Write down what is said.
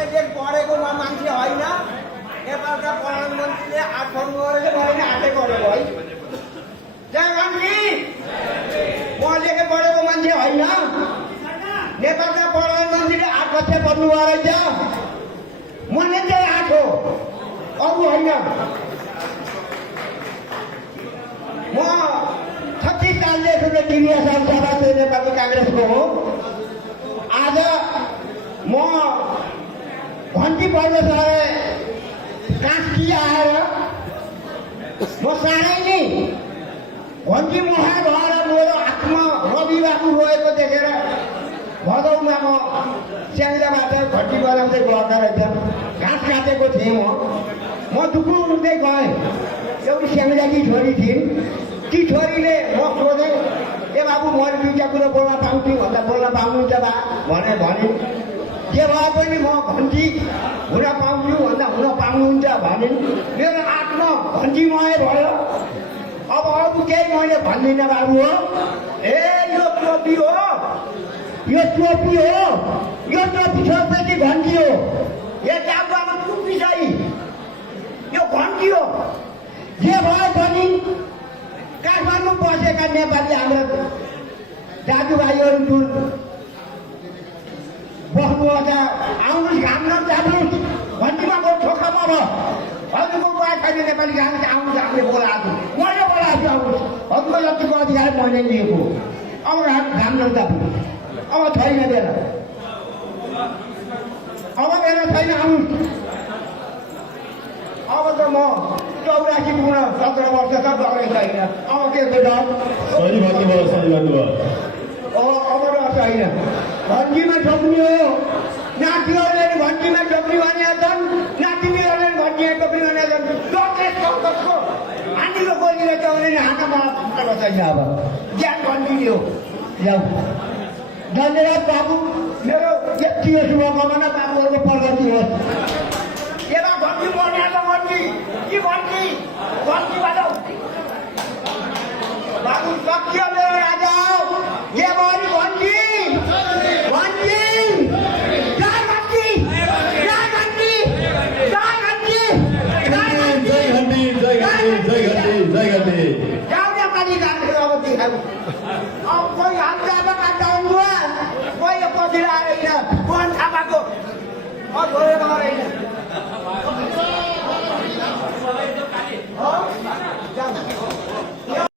तपाईँले पढेको मान्छे होइन नेपालका प्रधानमन्त्रीले 8 फर्म गरेको भएन 8 गरेको है म लेखे पढेको मान्छे होइन नेपालका प्रधानमन्त्रीले 8 कक्षा पढ्नुभयो रहेछ म नै चाहिँ 8 हो अरू होइन म 36 सालदेखि टिभीमा संसदमा नेपाली काङ्ग्रेसको हो आज म घन्टी पर्ने कास्की आएर म साह्रै नै घन्टी मुहा भएर मेरो हातमा रवि बाबु रोएको देखेर भदौमा म स्याङ्जाबाट घन्टी बजाउँदै गएको रहेछ घाँस काटेको थिएँ म दुखु उठ्दै गएँ एउटी स्याङ्जाकी छोरी थिइन् ती छोरीले म सोधेँ ए बाबु मैले दुईवटा कुरो बोल्न पाउँछु भन्दा बोल्न पाउनुहुन्छ बा भने जे भए पनि म घन्टी हुन पाउँछु भन्दा हुन पाउनुहुन्छ भने मेरो आत्मा घन्टीमय भयो अब अरू केही मैले भन्दिनँ बाबु हो ए यो टोपी हो यो टोपी हो यो टोपी छोपेपछि घन्टी हो यो टाउकोमा टोपी छ यो घन्टी हो जे भए पनि काठमाडौँ बसेका नेपाली हाम्रो दाजुभाइहरू जुन बस्नुहुन्छ आउनुहोस् घाम नजानुहोस् घन्टीमा गएर ठोक्कामा भयो हजुरको बुवा छैन नेपाली घाम आउनुहोस् हामीले बोलाएको मैले बोलाएको आउनुहोस् हजुरको जतिको अधिकार मैले लिएको अब घाम नजानुहोस् अब छैन बेला अब बेला छैन आउनुहोस् अब त म 84 पुग्न 17 वर्ष त डरै छैन अब के को डर सही भन्नुभयो अब डर छैन घन्टीमा ठोक्ने हो नातिहरूले घन्टीमा ठोक्ने भनेका छन् नातिनीहरूले घन्टीमा ठोक्ने भनेका छन् डरले सङ्कटको हानीको गोलीले चौले हातमा फुटेको छैन अब ज्यान घन्टी हो जाऊ धन्यवाद बाबु मेरो यति हो शुभकामना बाबुहरूको प्रगति होस् एरा घन्टी बोल्ने घन्टी कि घन्टी घन्टी बजाऊ बाबु सकियो मेरो राजा के भयो घन्टी घन्टी जय घन्टी जय घन्टी जय घन्टी जय घन्टी जय घन्टी जय घन्टी जय घन्टी जाऊ नेपाली गानको अब देखाऊ अब कोही हातमा काट्दा हुँदो कोही पछि आएन कोही थापाको अब गएर